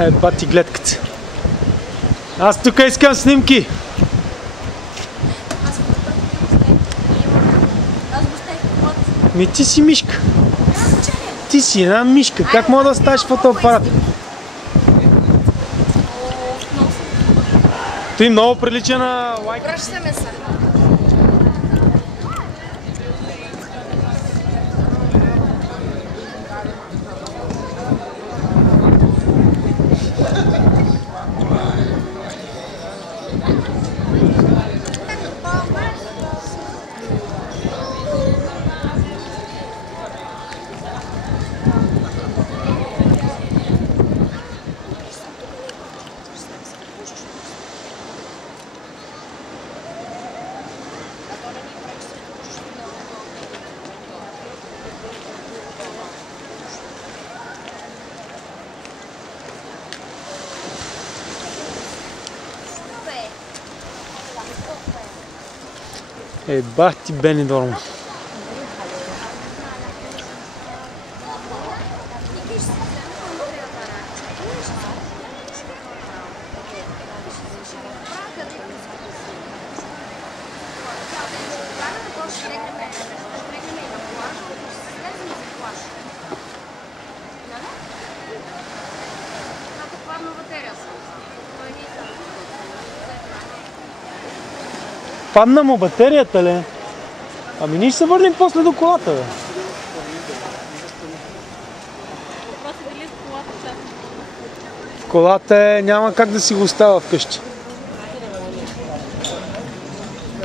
Е, бати гледката. Аз тук искам снимки. Ми ти си мишка. Ти си една мишка. Как мога да ставиш фотоапарат? Той много прилича на лайка. Връщаме се. Е, бах ти Бенидорм. Падна му батерията, ли? Ами ние ще се върнем после до колата, бе. Колата е, няма как да си го оставя вкъщи.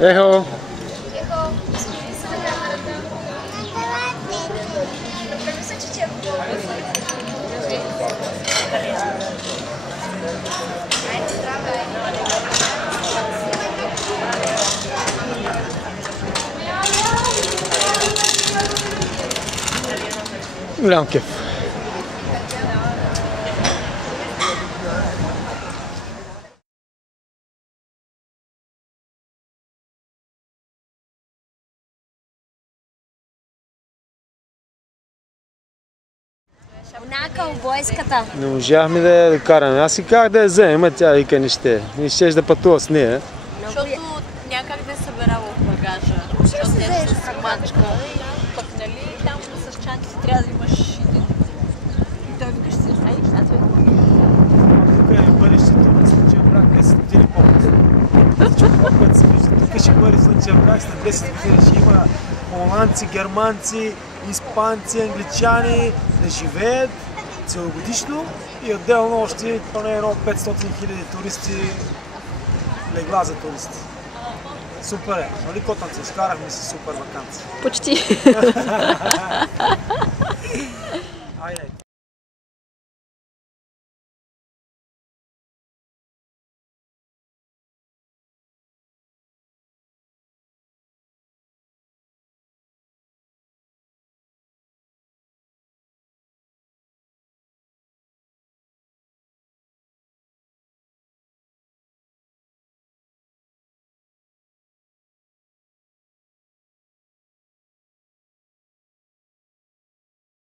Ехо! Голям кеф. Она кълбойската. Не можахме да я докараме. Аз си казах да я вземем, а тя вика не ще. Не щеш да пътува с нея. Защото някак да е събирала в багажа. Защото е с мачка. Пък нали там с чантите трябва да имаш един. И той вика ще се оставиш, а това Тук е бъдещето на Слънчев брак 10 години по-късно. Всичко това, което се вижда. Тук ще бъде Слънчев брак след 10 години. Ще има холандци, германци, испанци, англичани да живеят целогодишно и отделно още поне 500 000 туристи, легла за туристи. Супер е, нали котанци? Изкарахме си супер ваканция. почти. Айде.